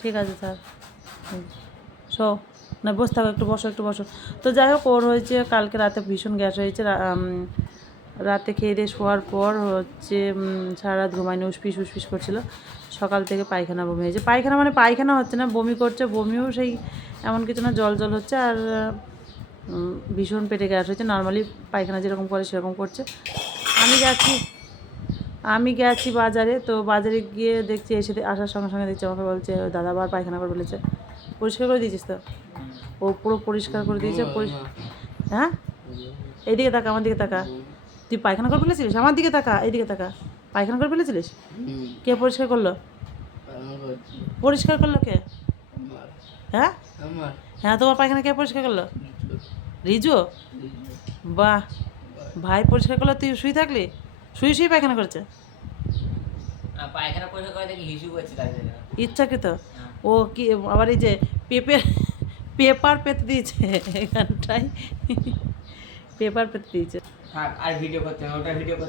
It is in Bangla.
ঠিক আছে স্যার। শো না, বসে থাকো, একটু বসো, একটু বসো। তো যাই হোক, ওর হয়েছে কালকে রাতে ভীষণ গ্যাস হয়েছে। রাতে খেয়ে দিয়ে শোয়ার পর হচ্ছে সারা রাত ঘুমায়নি, উসপিস উসপিস করছিল। সকাল থেকে পায়খানা বমি হয়েছে। পায়খানা মানে পায়খানা হচ্ছে না, বমি করছে। বমিও সেই এমন কিছু না, জল জল হচ্ছে। আর ভীষণ পেটে গ্যাস হয়েছে। নর্মালি পায়খানা যেরকম করে সেরকম করছে। আমি গেছি বাজারে। তো বাজারে গিয়ে দেখছি, আসার সঙ্গে সঙ্গে দেখছি আমাকে বলছে, দাদা আবার পায়খানা করে ফেলেছে। পরিষ্কার করে দিয়েছিস তো? ও পুরো পরিষ্কার করে দিয়েছে। হ্যাঁ, এইদিকে তাকা, আমার দিকে তাকা। তুই পায়খানা করে ফেলেছিলিস? আমার দিকে তাকা, এইদিকে তাকা। পায়খানা করে ফেলেছিলিস? কে পরিষ্কার করলো? পরিষ্কার করলো কে? হ্যাঁ হ্যাঁ, তোমার পায়খানা কে পরিষ্কার করলো? রিজু? বাহ, ভাই পরিষ্কার করলো, তুই শুয়ে থাকলি? শুয়ে শুয়ে পায়খানা করেছে? পায়খানা পরিষ্কার করে দেখি হিসু করছে তাদের। ইচ্ছাকৃত? ও কি আবার এই যে পেপার পেতে দিয়েছে এখানটায়, পেপার পেতে দিয়েছে। থাক, আর ভিডিও করতে হবে, ওটা ভিডিও